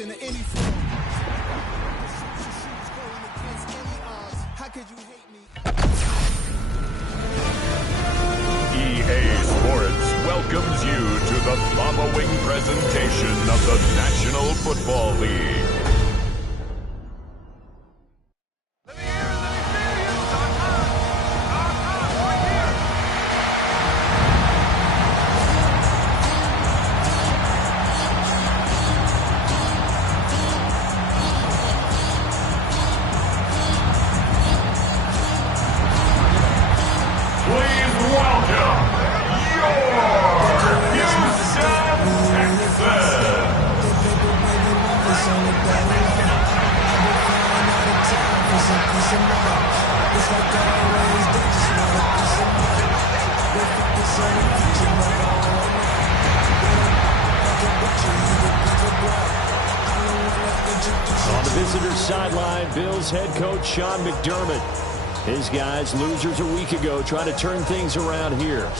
in any form. How could you hate me? EA Sports welcomes you to the following presentation of the National Football League. On the visitor's sideline, Bills head coach Sean McDermott. His guys, losers a week ago, trying to turn things around here.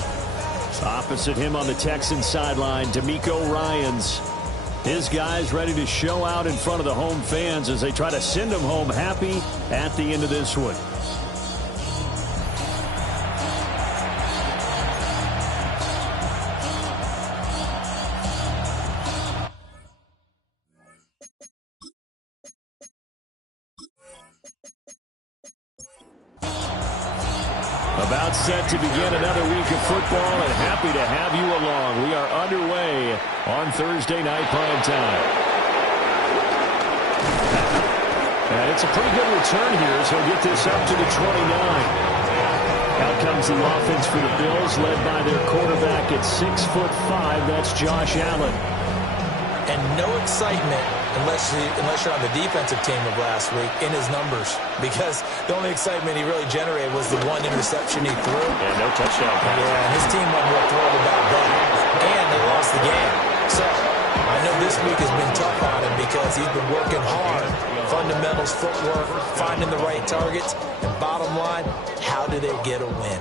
Opposite him on the Texans sideline, DeMeco Ryans. His guys ready to show out in front of the home fans as they try to send them home happy at the end of this one. About set to begin another week of football, and happy to have you along. We are underway on Thursday night prime time. And it's a pretty good return here, so he'll get this up to the 29. Out comes the offense for the Bills, led by their quarterback at 6'5". That's Josh Allen. And no excitement unless you're on the defensive team of last week in his numbers, because the only excitement he really generated was the one interception he threw. Yeah, no touchdown pass. Yeah, and his team wasn't real thrilled about that. And they lost the game. So I know this week has been tough on him because he's been working hard. Fundamentals, footwork, finding the right targets. And bottom line, how do they get a win?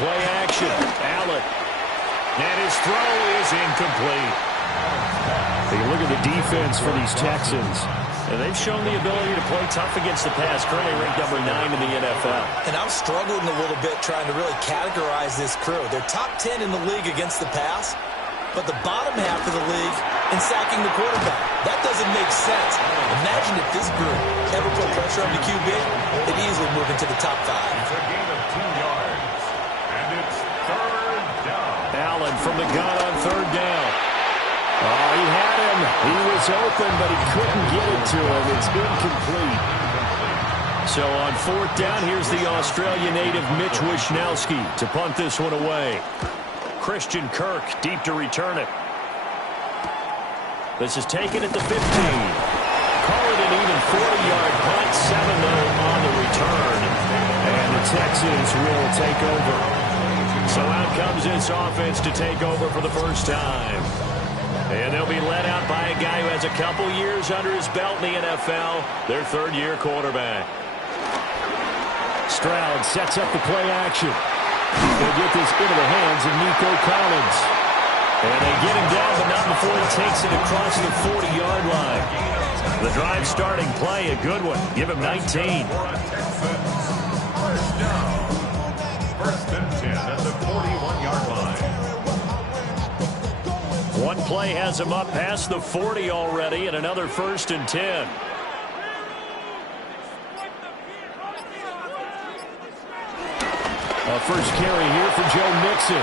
Play action. Allen. And his throw is incomplete. Take a look at the defense for these Texans. And they've shown the ability to play tough against the pass. Currently ranked number 9 in the NFL. And I'm struggling a little bit trying to really categorize this crew. They're top 10 in the league against the pass, but the bottom half of the league in sacking the quarterback. That doesn't make sense. Imagine if this group ever put pressure on the QB, they'd easily move into the top 5. It's a gain of 2 yards. Allen from the gun on third down. Oh, he had him. He was open, but he couldn't get it to him. It's incomplete. So on fourth down, here's the Australia native Mitch Wishnowsky to punt this one away. Christian Kirk deep to return it. This is taken at the 15. Call it an even 40-yard punt, 7-0 on the return. And the Texans will take over. So out comes this offense to take over for the first time. And they'll be led out by a guy who has a couple years under his belt in the NFL, their third-year quarterback. Stroud sets up the play action. They'll get this into the hands of Nico Collins. And they get him down, but not before he takes it across the 40-yard line. The drive starting play, a good one. Give him 19. First and 10 at the 41-yard line. One play has him up past the 40 already, and another first and 10. A first carry here for Joe Mixon.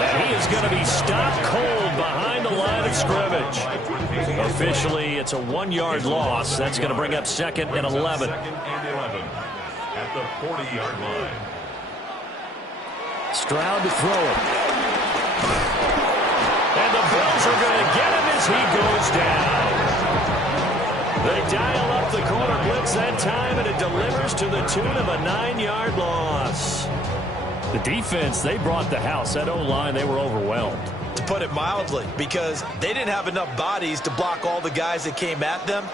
And he is going to be stopped cold behind the line of scrimmage. Officially, it's a 1-yard loss. That's going to bring up second and 11. Second and 11 at the 40-yard line. Stroud to throw it. And the Bills are going to get him as he goes down. They dial up the corner blitz that time, and it delivers to the tune of a 9-yard loss. The defense, they brought the house. That O-line, they were overwhelmed. To put it mildly, because they didn't have enough bodies to block all the guys that came at them.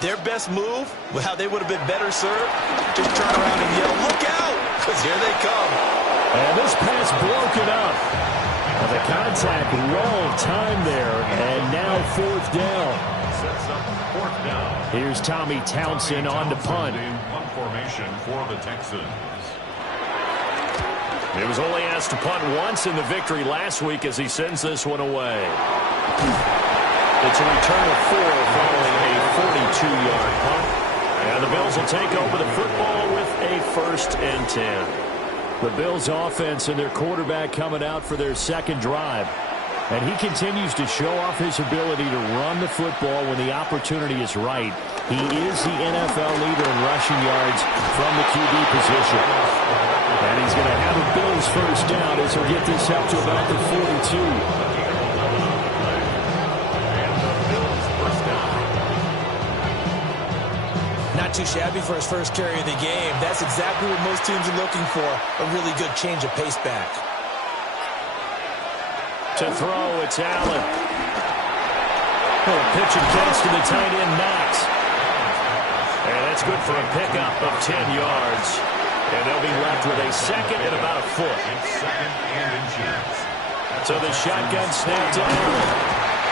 Their best move, well, they would have been better served. Just turn around and yell, look out, because here they come. And this pass broken up. And the contact well timed there, and now fourth down. Sets up fourth down. Here's Tommy Townsend on to punt. One formation for the Texans. He was only asked to punt once in the victory last week as he sends this one away. It's a return of 4 following a 42-yard punt. And the Bills will take over the football with a 1st and 10. The Bills offense and their quarterback coming out for their second drive. And he continues to show off his ability to run the football when the opportunity is right. He is the NFL leader in rushing yards from the QB position. And he's going to have a Bills first down as he'll get this up to about the 42. Not too shabby for his first carry of the game. That's exactly what most teams are looking for, a really good change of pace back. To throw, it's Allen. A pitch and catch to the tight end, Knox. And that's good for a pickup of 10 yards. And they'll be left with a second and about a foot. Second and inches. So the shotgun snap to Allen.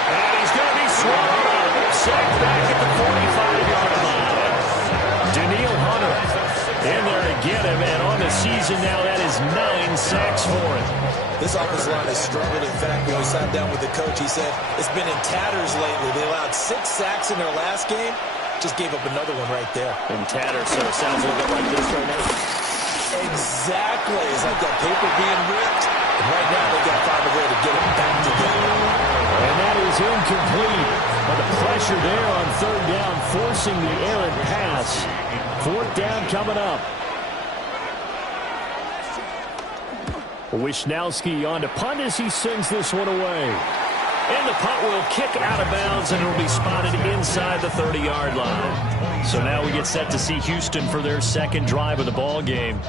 And he's going to be swallowed up. Sacked back at the 45-yard line. Daniil Hunter in there to get him. And on the season now, that is 9 sacks for him. This offensive line has struggled. In fact, when we sat down with the coach, he said it's been in tatters lately. They allowed 6 sacks in their last game. Just gave up another one right there. In tatters, so it sounds a little bit like this right now. Exactly. It's like that paper being ripped. And right now, they got to find a way to get it back together. And that is incomplete. But the pressure there on 3rd down, forcing the errant pass. 4th down coming up. Wishnowski on to punt as he sends this one away. And the punt will kick out of bounds, and it will be spotted inside the 30-yard line. So now we get set to see Houston for their second drive of the ball game.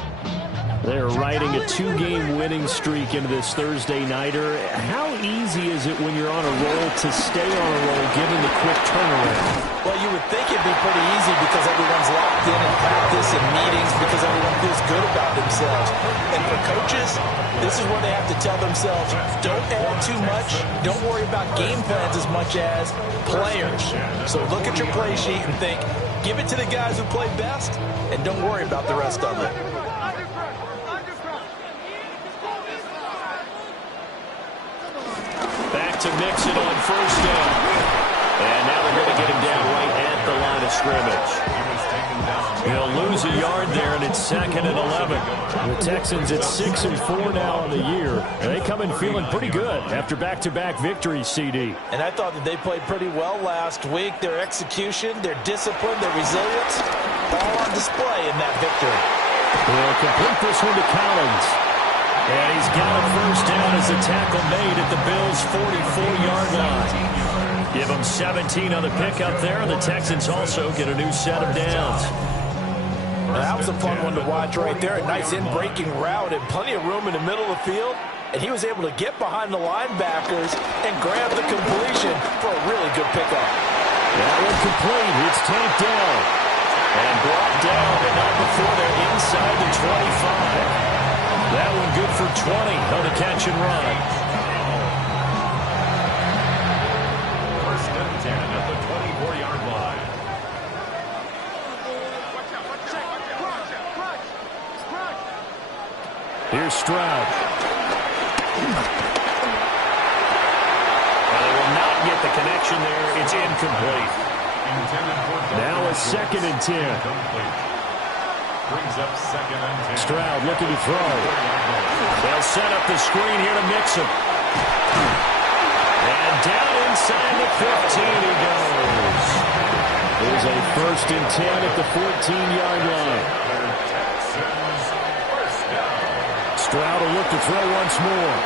They're riding a 2-game winning streak into this Thursday nighter. How easy is it when you're on a roll to stay on a roll given the quick turnaround? Well, you would think it'd be pretty easy because everyone's locked in practice and meetings because everyone feels good about themselves. And for coaches, this is where they have to tell themselves, don't add too much. Don't worry about game plans as much as players. So look at your play sheet and think, give it to the guys who play best, and don't worry about the rest of it. Back to Mixon on 1st down. And now they're going to get him down right at the line of scrimmage. He'll lose a yard there, and it's 2nd and 11. The Texans at 6-4 now on the year. They come in feeling pretty good after back-to-back victories, CD. And I thought that they played pretty well last week. Their execution, their discipline, their resilience, all on display in that victory. They'll complete this one to Collins. And he's got a first down as the tackle made at the Bills' 44-yard line. Give them 17 on the pickup there, and the Texans also get a new set of downs. Now, that was a fun one to watch right there. A nice in-breaking route and plenty of room in the middle of the field. And he was able to get behind the linebackers and grab the completion for a really good pickup. That one complete. It's tamped down. And brought down, but not before they're inside the 25. That one good for 20 on the catch and run. 1st and 10 at the 24-yard line. Here's Stroud. Well, they will not get the connection there. It's incomplete. Now a 2nd and 10. Brings up 2nd and 10. Stroud looking to throw. They'll set up the screen here to Mixon. And down inside the 15 he goes. There's a 1st and 10 at the 14-yard line. Stroud will look to throw once more.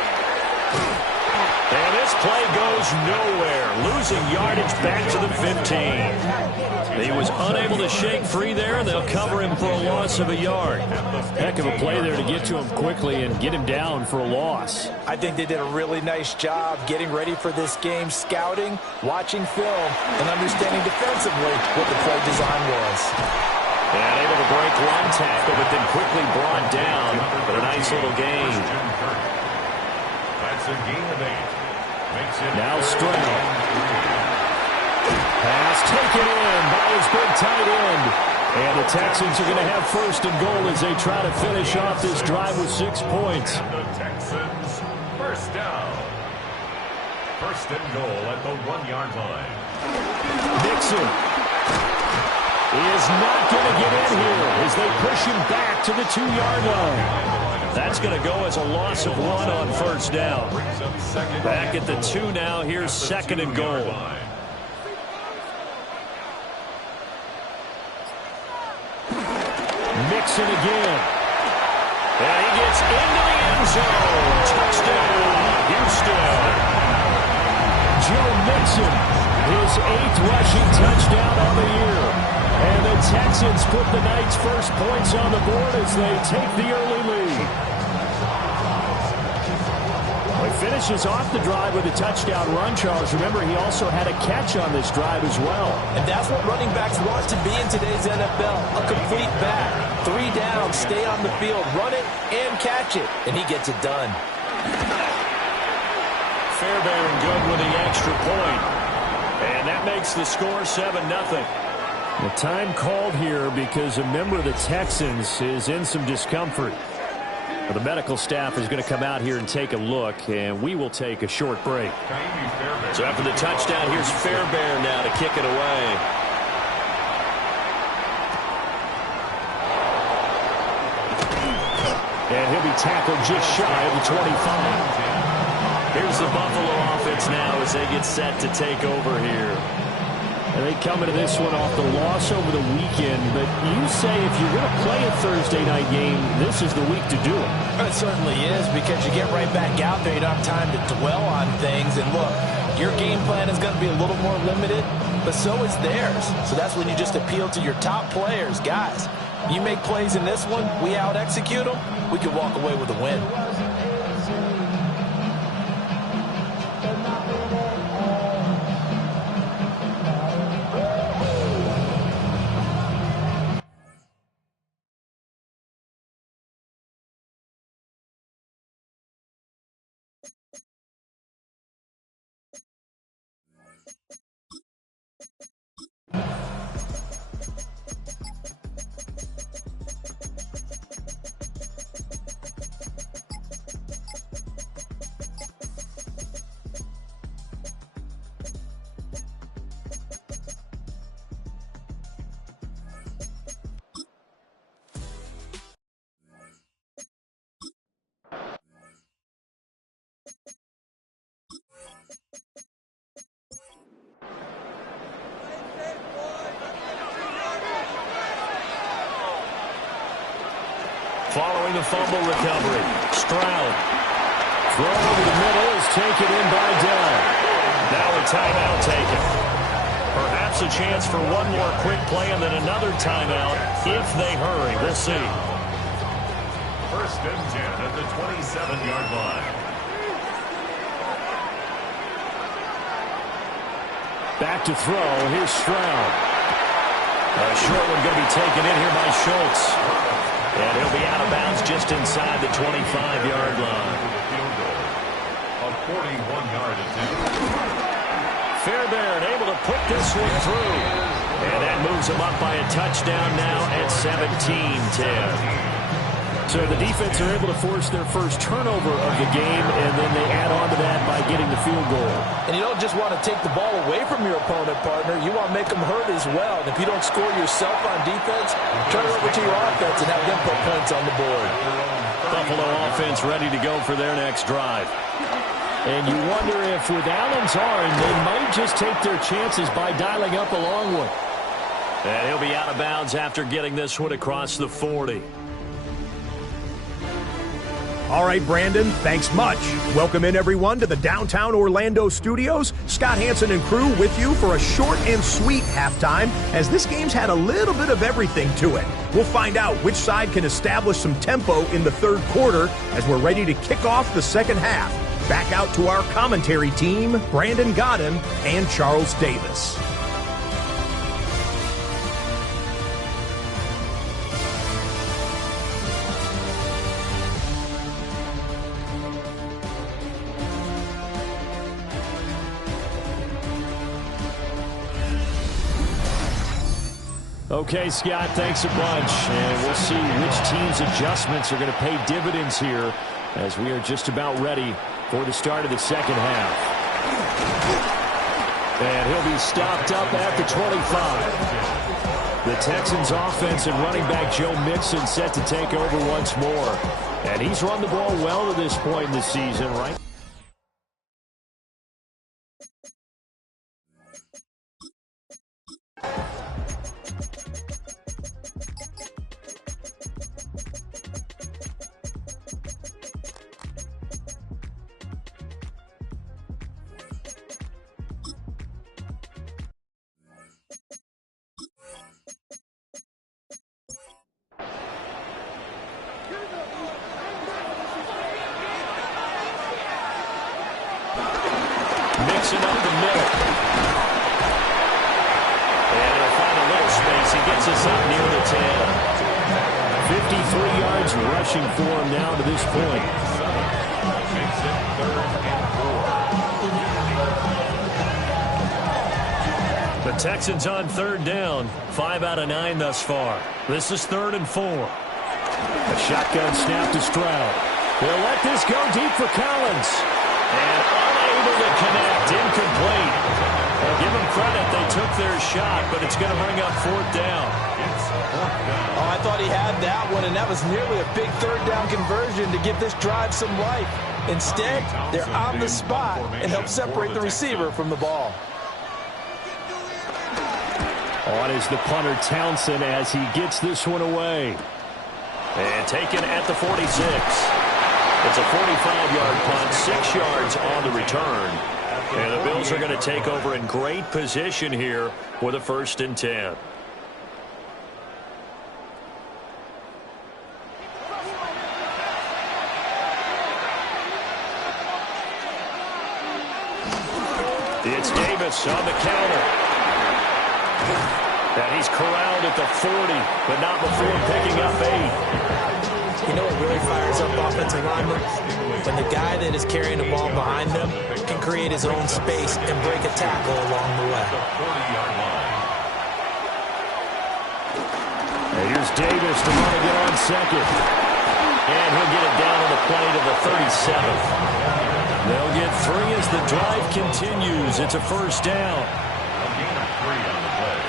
And this play goes nowhere, losing yardage back to the 15. He was unable to shake free there, and they'll cover him for a loss of a yard. Heck of a play there to get to him quickly and get him down for a loss. I think they did a really nice job getting ready for this game, scouting, watching film, and understanding defensively what the play design was. And able to break one tackle, but then quickly brought down. But a nice little gain. That's a gain of 8. Now Stroud. Pass taken in by his big tight end. And the Texans are going to have first and goal as they try to finish off this drive with 6 points. And the Texans, first down. First and goal at the 1-yard line. Mixon is not going to get in here as they push him back to the 2-yard line. That's going to go as a loss of 1 on first down. Back at the 2 now. Here's second and goal. Mixon again. And he gets into the end zone. Touchdown, Houston. Joe Mixon, his 8th rushing touchdown on the year. And the Texans put the night's first points on the board as they take the early lead. He finishes off the drive with a touchdown run, Charles. Remember, he also had a catch on this drive as well. And that's what running backs want to be in today's NFL, a complete back. 3 down, stay on the field, run it, and catch it. And he gets it done. Fairbairn good with the extra point. And that makes the score 7-0. The time called here because a member of the Texans is in some discomfort. The medical staff is going to come out here and take a look, and we will take a short break. So after the touchdown, here's Fairbairn now to kick it away. And he'll be tackled just shy of the 25. Here's the Buffalo offense now as they get set to take over here. And they come into this one off the loss over the weekend. But you say if you're going to play a Thursday night game, this is the week to do it. It certainly is, because you get right back out there. You don't have time to dwell on things. And look, your game plan is going to be a little more limited, but so is theirs. So that's when you just appeal to your top players. Guys, you make plays in this one, we out-execute them, we can walk away with a win. Following the fumble recovery, Stroud. Throw over the middle is taken in by Dell. Now a timeout taken. Perhaps a chance for one more quick play and then another timeout if they hurry. We'll see. First and 10 at the 27-yard line. Back to throw. Here's Stroud. A short one going to be taken in here by Schultz. And he'll be out of bounds just inside the 25-yard line. A 41-yard attempt. Fairbairn able to put this one through. And that moves him up by a touchdown now at 17-10. So the defense are able to force their first turnover of the game, and then they add on to that by getting the field goal. And you don't just want to take the ball away from your opponent, partner. You want to make them hurt as well. And if you don't score yourself on defense, turn it over to your offense and have them put points on the board. Buffalo offense ready to go for their next drive. And you wonder if with Allen's arm, they might just take their chances by dialing up a long one. And he'll be out of bounds after getting this one across the 40. All right, Brandon, thanks much. Welcome in, everyone, to the downtown Orlando studios. Scott Hansen and crew with you for a short and sweet halftime, as this game's had a little bit of everything to it. We'll find out which side can establish some tempo in the third quarter as we're ready to kick off the second half. Back out to our commentary team, Brandon Godden and Charles Davis. Okay, Scott, thanks a bunch. And we'll see which team's adjustments are going to pay dividends here as we are just about ready for the start of the second half. And he'll be stopped up at the 25. The Texans offense and running back Joe Mixon set to take over once more. And he's run the ball well to this point in the season, right? Mixing up the middle. And he'll find a little space. He gets us up near the 10. 53 yards rushing for him now to this point. The Texans on third down. 5 out of 9 thus far. This is 3rd and 4. A shotgun snap to Stroud. They'll let this go deep for Collins. And unable to connect, incomplete. Well, give them credit, they took their shot, but it's going to bring up 4th down. Oh, I thought he had that one, and that was nearly a big 3rd down conversion to give this drive some life. Instead, they're on the spot and help separate the receiver from the ball. On is the punter Townsend as he gets this one away. And taken at the 46. It's a 45-yard punt, 6 yards on the return. And the Bills are going to take over in great position here with a 1st and 10. It's Davis on the counter. And he's corralled at the 40, but not before picking up 8. You know what really fires up offensive linemen? When the guy that is carrying the ball behind them can create his own space and break a tackle along the way. And here's Davis to run again on second. And he'll get it down on the play to the 37th. They'll get 3 as the drive continues. It's a 1st down. A gain of 3 on the play.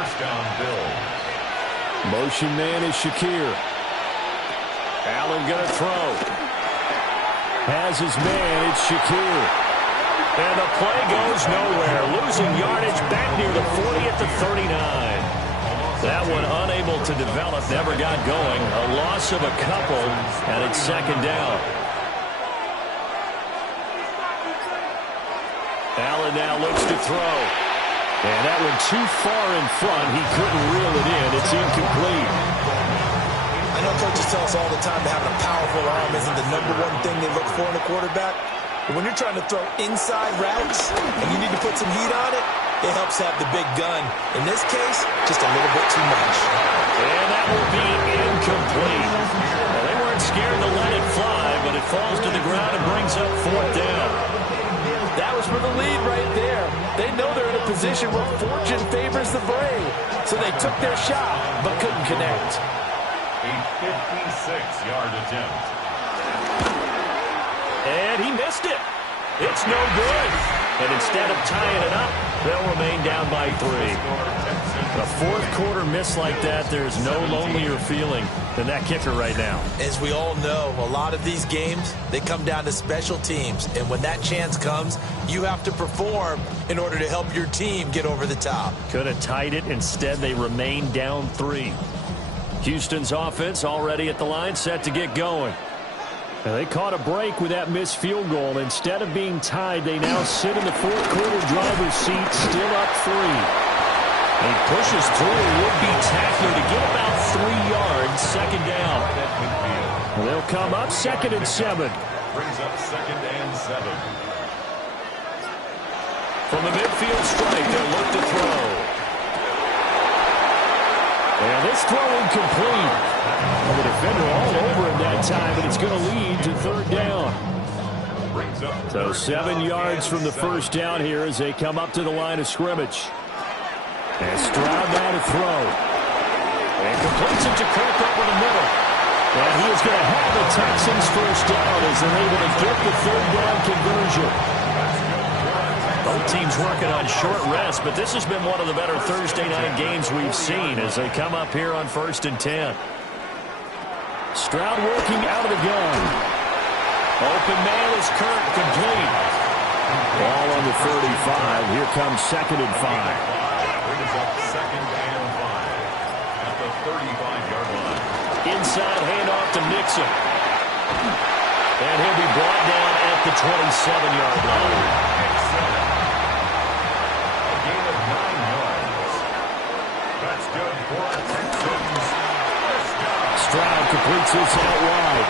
1st down, Bills. Motion man is Shakir. Allen going to throw. Has his man. It's Shakir. And the play goes nowhere. Losing yardage back near the 40 at the 39. That one unable to develop. Never got going. A loss of a couple. And it's 2nd down. Allen now looks to throw. And that one too far in front. He couldn't reel it in. It's incomplete. I know coaches tell us all the time that having a powerful arm isn't the #1 thing they look for in a quarterback. But when you're trying to throw inside routes and you need to put some heat on it, it helps have the big gun. In this case, just a little bit too much. And that will be incomplete. Well, they weren't scared to let it fly, but it falls to the ground and brings up 4th down. That was for the lead right there. They know they're in a position where fortune favors the brave. So they took their shot, but couldn't connect. A 56-yard attempt. And he missed it. It's no good. And instead of tying it up, they'll remain down by 3. A 4th quarter miss like that, there's no lonelier feeling than that kicker right now. As we all know, a lot of these games, they come down to special teams. And when that chance comes, you have to perform in order to help your team get over the top. Could have tied it. Instead, they remain down 3. Houston's offense already at the line, set to get going. And they caught a break with that missed field goal. Instead of being tied, they now sit in the fourth quarter driver's seat, still up 3. He pushes through a would-be tackler to get about 3 yards, second down. Well, they'll come up 2nd and 7. Brings up 2nd and 7. From the midfield stripe, they'll look to throw. And this throw incomplete. Well, the defender all over him that time, but it's going to lead to 3rd down. So 7 yards from the first down here as they come up to the line of scrimmage. And Stroud now to throw. And completes it to Kirk over the middle. And he is going to have the Texans first down as they're able to get the 3rd down conversion. Both teams working on short rest, but this has been one of the better Thursday night games we've seen as they come up here on 1st and 10. Stroud working out of the gun. Open man is Kirk, complete. Ball on the 35. Here comes 2nd and 5. Brings up 2nd and 5 at the 35-yard line. Inside handoff to Mixon. And he'll be brought down at the 27-yard line. A gain of 9 yards. That's good for Texans. Stroud completes this out wide.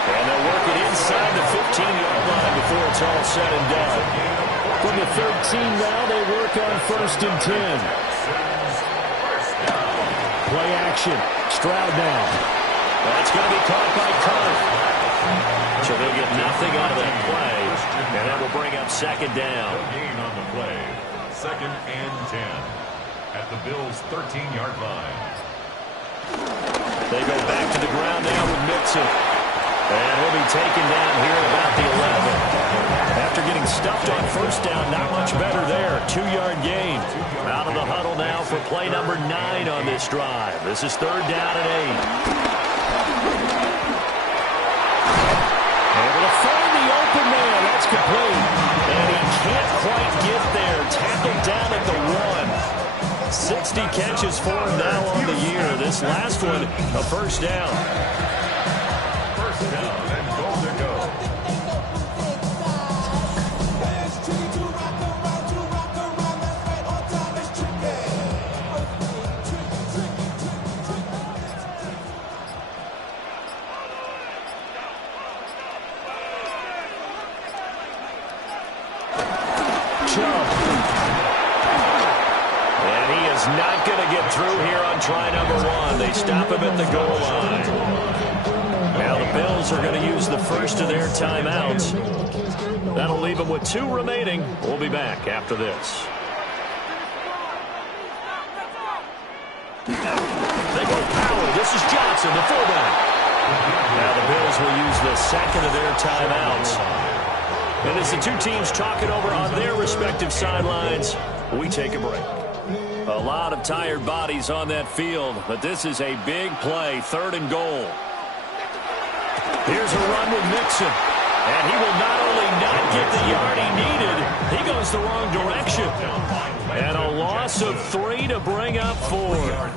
And they'll work it inside the 15-yard line before it's all said and done. From the 13 now, they work on 1st and 10. Play action. Stroud now. That's going to be caught by Kirk. So they'll get nothing out of that play. And that will bring up 2nd down. Gain on the play. 2nd and 10 at the Bills' 13-yard line. They go back to the ground now with Mixon. And he'll be taken down here at about the 11. After getting stuffed on first down, not much better there. 2-yard gain. Out of the huddle now for play number 9 on this drive. This is 3rd down and 8. Able to find the open man. That's complete. And he can't quite get there. Tackled down at the 1. 60 catches for him now on the year. This last one, a first down. First down and goal to go. And he is not going to get through here on try number 1. They stop him at the goal line. Now the Bills are going to use the first of their timeouts. That'll leave them with 2 remaining. We'll be back after this. They go power. This is Johnson, the fullback. Now the Bills will use the second of their timeouts. And as the 2 teams talk it over on their respective sidelines, we take a break. A lot of tired bodies on that field, but this is a big play, 3rd and goal. Here's a run with Mixon. And he will not only not get the yard he needed, he goes the wrong direction. And a loss of 3 to bring up 4.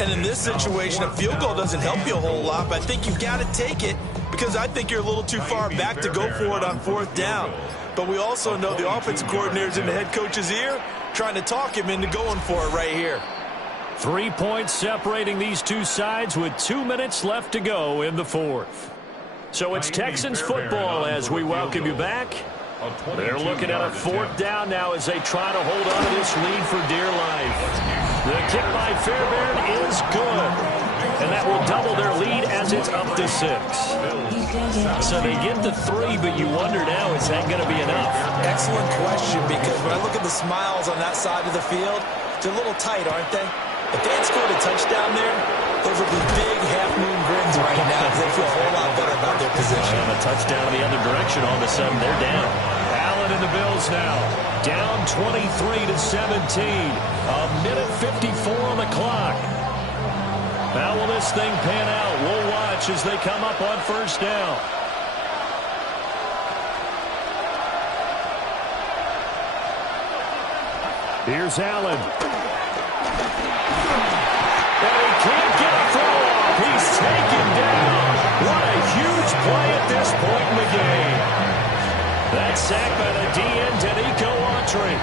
And in this situation, a field goal doesn't help you a whole lot, but I think you've got to take it because I think you're a little too far back to go for it on 4th down. But we also know the offensive coordinator's in the head coach's ear, trying to talk him into going for it right here. 3 points separating these 2 sides with 2 minutes left to go in the 4th. So it's Texans football as we welcome you back. They're looking at a 4th down now as they try to hold on to this lead for dear life. The kick by Fairbairn is good. And that will double their lead as it's up to 6. So they get the 3, but you wonder now, is that going to be enough? Excellent question, because when I look at the smiles on that side of the field, they're a little tight, aren't they? If they had scored a touchdown there, those would be big half-moon grins right now because they feel a whole lot better about their position. And a touchdown in the other direction, all of a sudden they're down. Allen and the Bills now, down 23-17. A minute 54 on the clock. How will this thing pan out? We'll watch as they come up on 1st down. Here's Allen. And he can't get a throw off. He's taken down. What a huge play at the game. That sack by the DN, Denico Autry.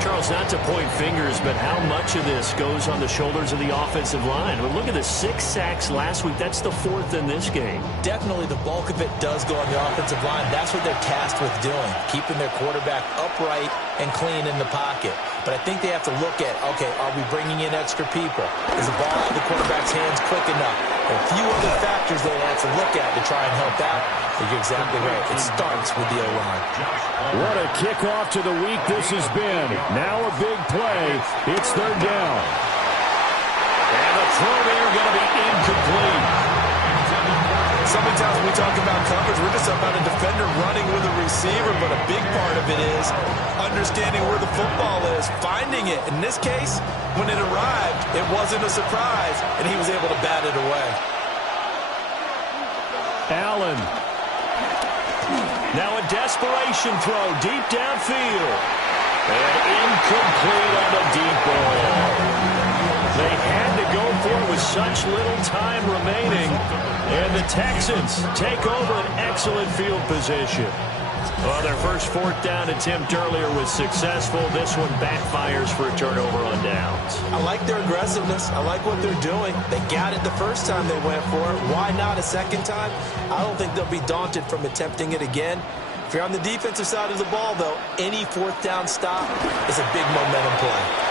Charles, not to point fingers, but how much of this goes on the shoulders of the offensive line? I mean, look at the 6 sacks last week. That's the 4th in this game. Definitely the bulk of it does go on the offensive line. That's what they're tasked with doing, keeping their quarterback upright and clean in the pocket. But I think they have to look at, okay, are we bringing in extra people? Is the ball out of the quarterback's hands quick enough? There are a few other factors they have to look at to try and help out. But you're exactly right. It starts with the O-line. What a kickoff to the week this has been. Now a big play. It's 3rd down. And the throw there going to be incomplete. So many times when we talk about coverage, we're just talking about a defender running with a receiver, but a big part of it is understanding where the football is, finding it. In this case, when it arrived, it wasn't a surprise, and he was able to bat it away. Allen. Now a desperation throw deep downfield. And incomplete on the deep ball. They had to go for it with such little time remaining. And the Texans take over an excellent field position. Well, their first 4th down attempt earlier was successful. This one backfires for a turnover on downs. I like their aggressiveness. I like what they're doing. They got it the first time they went for it. Why not a second time? I don't think they'll be daunted from attempting it again. If you're on the defensive side of the ball, though, any 4th down stop is a big momentum play.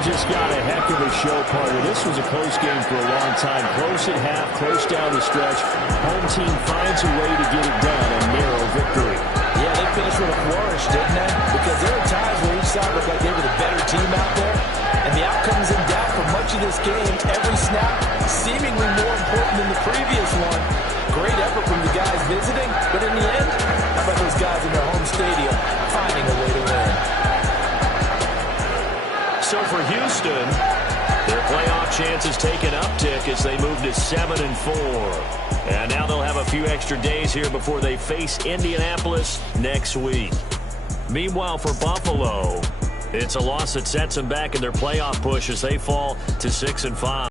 Just got a heck of a show, partner. This was a close game for a long time. Close at half, close down the stretch. Home team finds a way to get it done. A narrow victory. Yeah, they finished with a flourish, didn't they? Because there were times where each side looked like they were the better team out there. And the outcome's in doubt for much of this game. Every snap seemingly more important than the previous one. Great effort from the guys visiting. But in the end, how about those guys in their home stadium finding a way to win? So for Houston, their playoff chances take an uptick as they move to 7-4. And now they'll have a few extra days here before they face Indianapolis next week. Meanwhile, for Buffalo, it's a loss that sets them back in their playoff push as they fall to 6-5.